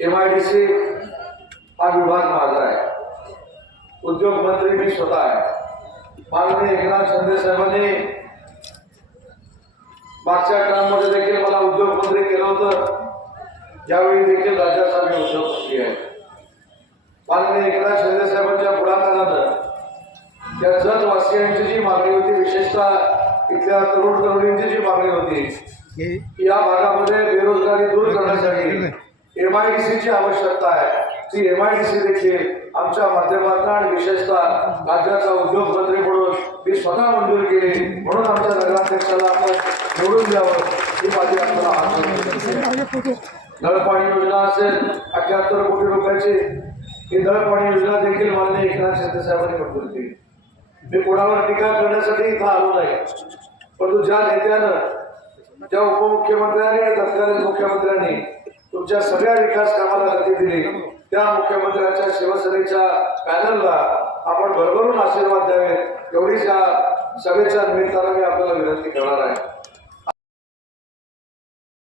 MIDC हा विभाग माझा आहे, उद्योग मंत्री मी स्वतः आहे। माननीय एकनाथ शिंदे साहेबांनी मागच्या टर्ममध्ये देखील मला उद्योग मंत्री केलं होतं, यावेळी देखील राज्याचा मी उद्योग मंत्री आहे। माननीय एकनाथ शिंदे साहेबांच्या पुढाकारानं या जतवासियांची जी मागणी होती, विशेषतः इथल्या तरुण तरुणींची जी मागणी होती, या भागामध्ये बेरोजगारी दूर करण्यासाठी MIDC ची आवश्यकता आहे, ती MIDC देखील आमच्या माध्यमातून आणि विशेषतः राज्याचा उद्योग मंत्री म्हणून मी स्वतः मंजूर केली। म्हणून आमच्या नगराध्यक्षाला आपण निवडून द्यावं ही माझी आपल्याला नळपाणी योजना असेल 78 कोटी रुपयाची, ही नळपाणी योजना देखील माननीय एकनाथ शिंदे साहेबांनी मंजूर केली। मी कोणावर टीका करण्यासाठी इथं आलो नाही, परंतु ज्या नेत्यानं, ज्या उपमुख्यमंत्र्यांनी आणि तत्कालीन मुख्यमंत्र्यांनी तुमच्या सगळ्या विकास कामाला गती दिली, त्या मुख्यमंत्र्यांच्या शिवसेनेच्या पॅनलला आपण भरभरून आशीर्वाद द्यावे, एवढीच या सभेच्या निमित्तानं मी आपल्याला विनंती करणार आहे।